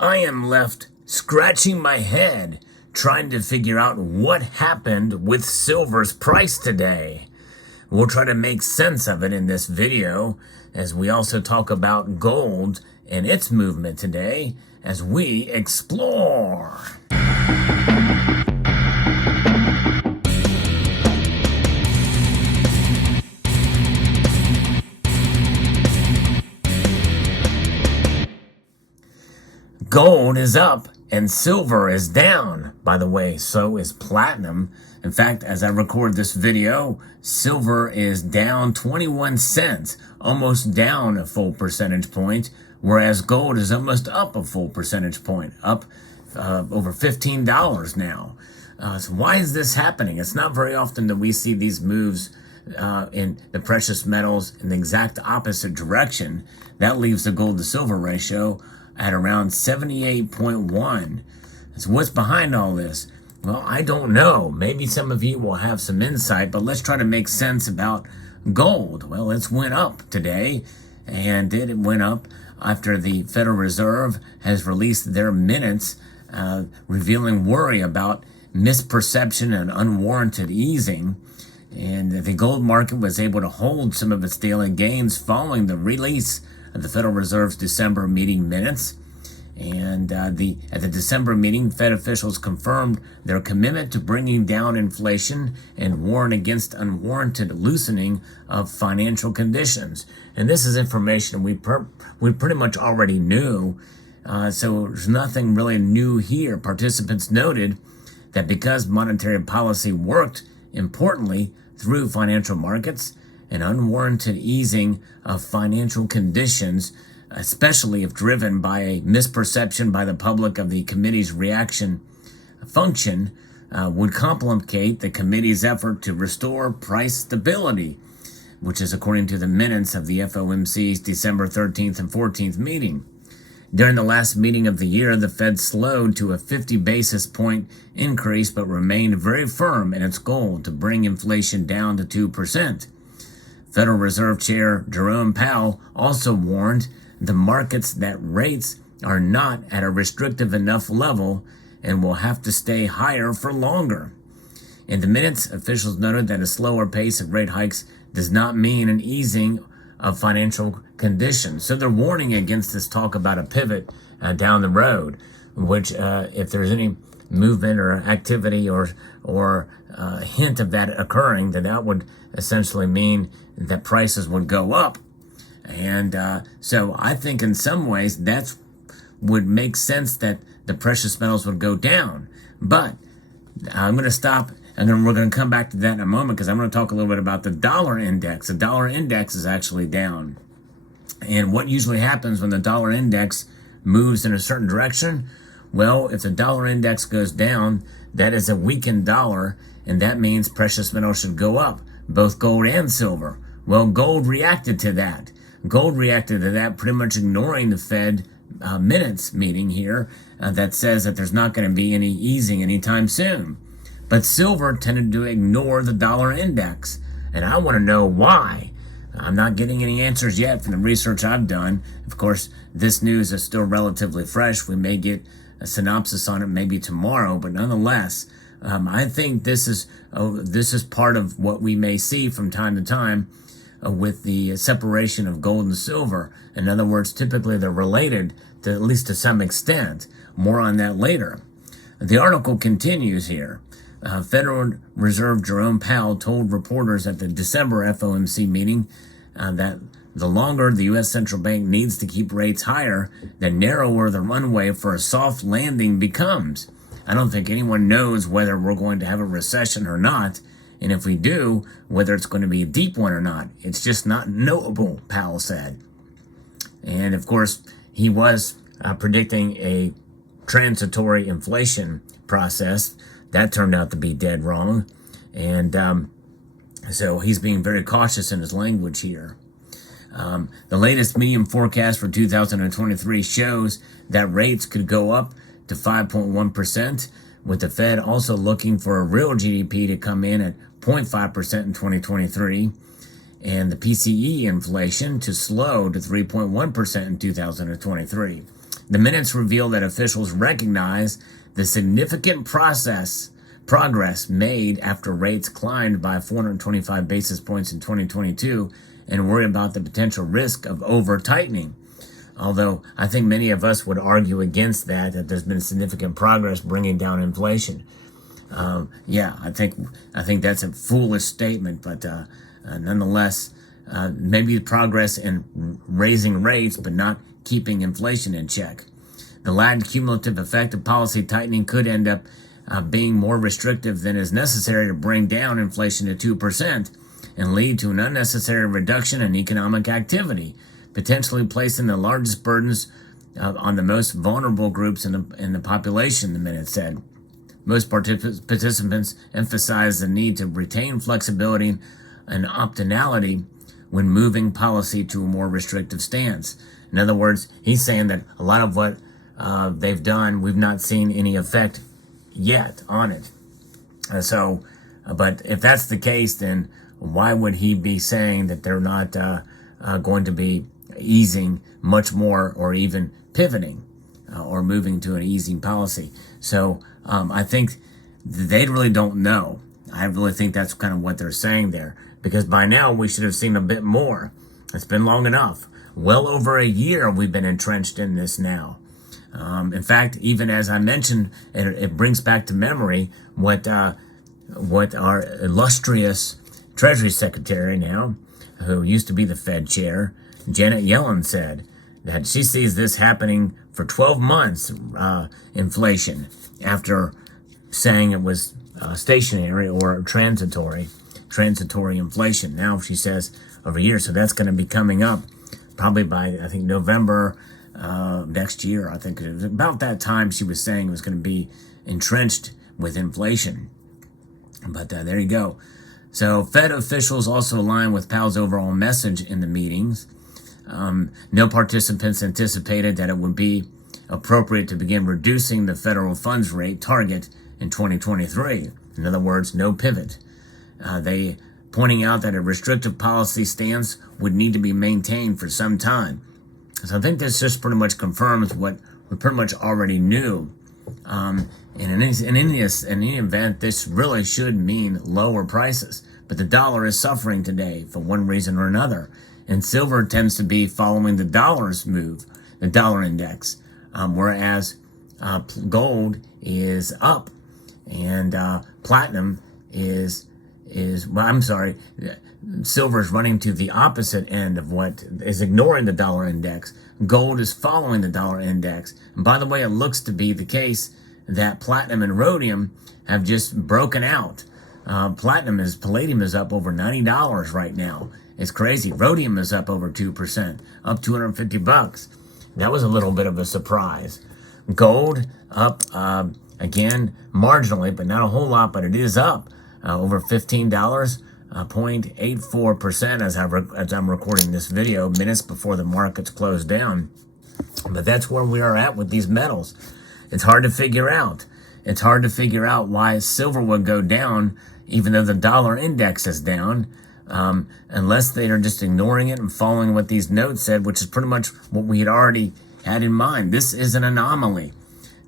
I am left scratching my head trying to figure out what happened with silver's price today. We'll try to make sense of it in this video as we also talk about gold and its movement today as we explore. Gold is up and silver is down. By the way, so is platinum. In fact, as I record this video, silver is down 21 cents, almost down a full percentage point, whereas gold is almost up a full percentage point, up over $15 now. So why is this happening? It's not very often that we see these moves in the precious metals in the exact opposite direction. That leaves the gold to silver ratio at around 78.1. So what's behind all this? Well, I don't know. Maybe some of you will have some insight, but let's try to make sense about gold. Well, it went up today, and it went up after the Federal Reserve has released their minutes revealing worry about misperception and unwarranted easing. And the gold market was able to hold some of its daily gains following the release of the Federal Reserve's December meeting minutes. And at the December meeting, Fed officials confirmed their commitment to bringing down inflation and warn against unwarranted loosening of financial conditions. And this is information we pretty much already knew, so there's nothing really new here. Participants noted that because monetary policy worked importantly through financial markets, an unwarranted easing of financial conditions, especially if driven by a misperception by the public of the committee's reaction function, would complicate the committee's effort to restore price stability, which is according to the minutes of the FOMC's December 13th and 14th meeting. During the last meeting of the year, the Fed slowed to a 50 basis point increase but remained very firm in its goal to bring inflation down to 2%. Federal Reserve Chair Jerome Powell also warned the markets that rates are not at a restrictive enough level and will have to stay higher for longer. In the minutes, officials noted that a slower pace of rate hikes does not mean an easing of financial conditions. So they're warning against this talk about a pivot down the road, which if there's any movement or activity or hint of that occurring, then that would essentially mean that prices would go up. And so I think in some ways that would make sense that the precious metals would go down. But I'm going to stop, and then we're going to come back to that in a moment because I'm going to talk a little bit about the dollar index. The dollar index is actually down. And what usually happens when the dollar index moves in a certain direction? Well, if the dollar index goes down, that is a weakened dollar, and that means precious metals should go up, both gold and silver. Well, gold reacted to that. Gold reacted to that, pretty much ignoring the Fed minutes meeting here that says that there's not going to be any easing anytime soon. But silver tended to ignore the dollar index, and I want to know why. I'm not getting any answers yet from the research I've done. Of course, this news is still relatively fresh. We may get a synopsis on it maybe tomorrow, but nonetheless, I think this is part of what we may see from time to time with the separation of gold and silver. In other words, typically they're related, to at least to some extent. More on that later. The article continues here. Federal Reserve Jerome Powell told reporters at the December FOMC meeting that the longer the U.S. Central Bank needs to keep rates higher, the narrower the runway for a soft landing becomes. I don't think anyone knows whether we're going to have a recession or not, and if we do, whether it's going to be a deep one or not. It's just not knowable, Powell said. And of course, he was predicting a transitory inflation process. That turned out to be dead wrong. And so he's being very cautious in his language here. The latest medium forecast for 2023 shows that rates could go up to 5.1%, with the Fed also looking for a real GDP to come in at 0.5% in 2023, and the PCE inflation to slow to 3.1% in 2023. The minutes reveal that officials recognize the significant progress made after rates climbed by 425 basis points in 2022 and worry about the potential risk of over-tightening. Although I think many of us would argue against that there's been significant progress bringing down inflation. I think that's a foolish statement, but nonetheless, maybe progress in raising rates, but not keeping inflation in check. The lagged cumulative effect of policy tightening could end up being more restrictive than is necessary to bring down inflation to 2% and lead to an unnecessary reduction in economic activity, potentially placing the largest burdens on the most vulnerable groups in the population, the minute said. Most participants emphasized the need to retain flexibility and optionality when moving policy to a more restrictive stance. In other words, he's saying that a lot of what they've done, we've not seen any effect yet on it. But if that's the case, then why would he be saying that they're not going to be easing much more or even pivoting or moving to an easing policy? So I think they really don't know. I really think that's kind of what they're saying there, because by now we should have seen a bit more. It's been long enough. Well over a year we've been entrenched in this now. In fact, even as I mentioned, it brings back to memory what our illustrious Treasury Secretary now, who used to be the Fed chair, Janet Yellen, said that she sees this happening for 12 months, inflation, after saying it was stationary or transitory inflation. Now she says over a year, so that's going to be coming up probably by, I think, November next year. I think it was about that time she was saying it was going to be entrenched with inflation. But there you go. So Fed officials also align with Powell's overall message in the meetings. No participants anticipated that it would be appropriate to begin reducing the federal funds rate target in 2023. In other words, no pivot. They pointing out that a restrictive policy stance would need to be maintained for some time. So I think this just pretty much confirms what we pretty much already knew. And in any event, this really should mean lower prices. But the dollar is suffering today for one reason or another. And silver tends to be following the dollar's move, the dollar index, whereas gold is up, and platinum silver is running to the opposite end of what is ignoring the dollar index. Gold is following the dollar index. And by the way, it looks to be the case that platinum and rhodium have just broken out. Palladium is up over $90 right now. It's crazy. Rhodium is up over 2%, up $250. That was a little bit of a surprise. Gold up again marginally, but not a whole lot, but it is up over $15, 0.84% as I'm recording this video, minutes before the markets close down. But that's where we are at with these metals. It's hard to figure out. It's hard to figure out why silver would go down even though the dollar index is down, unless they are just ignoring it and following what these notes said, which is pretty much what we had already had in mind. This is an anomaly.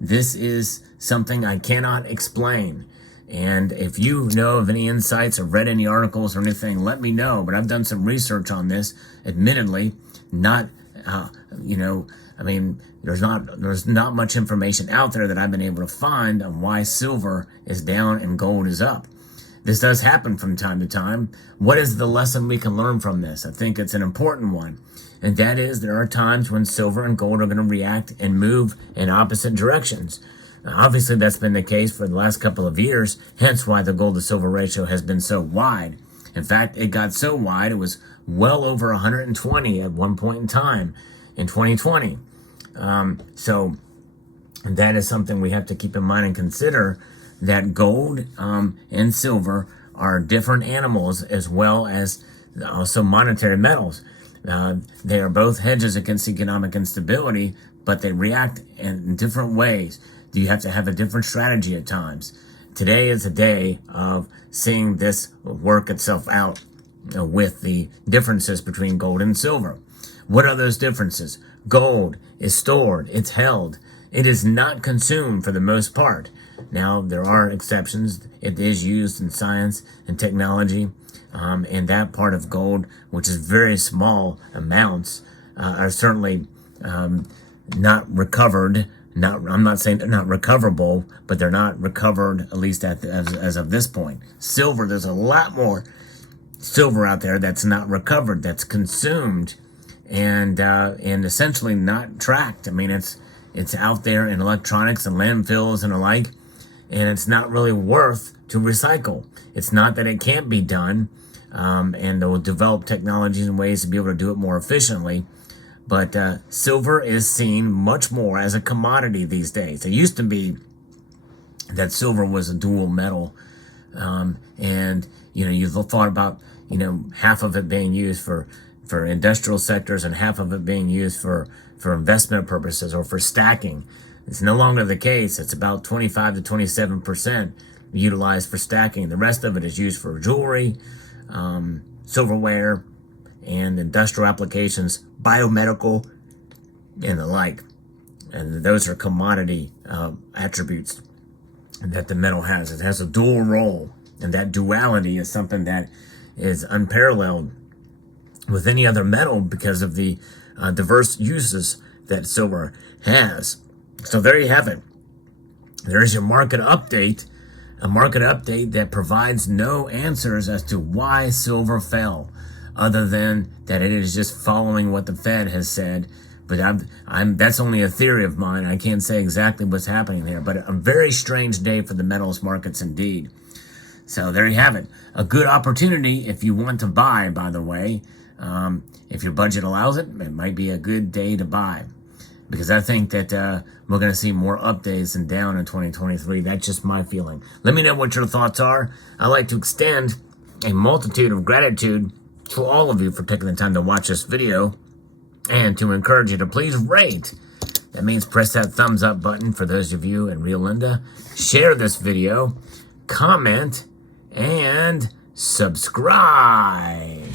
This is something I cannot explain. And if you know of any insights or read any articles or anything, let me know. But I've done some research on this, admittedly, not, there's not much information out there that I've been able to find on why silver is down and gold is up. This does happen from time to time. What is the lesson we can learn from this? I think it's an important one. And that is, there are times when silver and gold are going to react and move in opposite directions. Now, obviously, that's been the case for the last couple of years, hence why the gold to silver ratio has been so wide. In fact, it got so wide, it was well over 120 at one point in time in 2020. So that is something we have to keep in mind and consider, that gold and silver are different animals as well as also monetary metals. They are both hedges against economic instability, but they react in different ways. You have to have a different strategy at times. Today is a day of seeing this work itself out with the differences between gold and silver. What are those differences? Gold is stored, it's held. It is not consumed for the most part. Now, there are exceptions. It is used in science and technology, and that part of gold, which is very small amounts, are certainly not recovered. I'm not saying they're not recoverable, but they're not recovered, at least as of this point. Silver, there's a lot more silver out there that's not recovered, that's consumed, and essentially not tracked. I mean, it's out there in electronics and landfills and the like, and it's not really worth to recycle. It's not that it can't be done, and they'll develop technologies and ways to be able to do it more efficiently. But silver is seen much more as a commodity these days. It used to be that silver was a dual metal, and you thought about half of it being used for industrial sectors and half of it being used for investment purposes or for stacking. It's no longer the case. It's about 25 to 27% utilized for stacking. The rest of it is used for jewelry, silverware, and industrial applications, biomedical, and the like. And those are commodity attributes that the metal has. It has a dual role, and that duality is something that is unparalleled with any other metal because of the diverse uses that silver has. So there you have it. There's your market update, a market update that provides no answers as to why silver fell, other than that it is just following what the Fed has said. But that's only a theory of mine. I can't say exactly what's happening there, but a very strange day for the metals markets indeed. So there you have it. A good opportunity if you want to buy, by the way. If your budget allows it, it might be a good day to buy. Because I think that we're going to see more up days than down in 2023. That's just my feeling. Let me know what your thoughts are. I'd like to extend a multitude of gratitude to all of you for taking the time to watch this video, and to encourage you to please rate. That means press that thumbs up button for those of you in Rio Linda. Share this video, comment, and subscribe.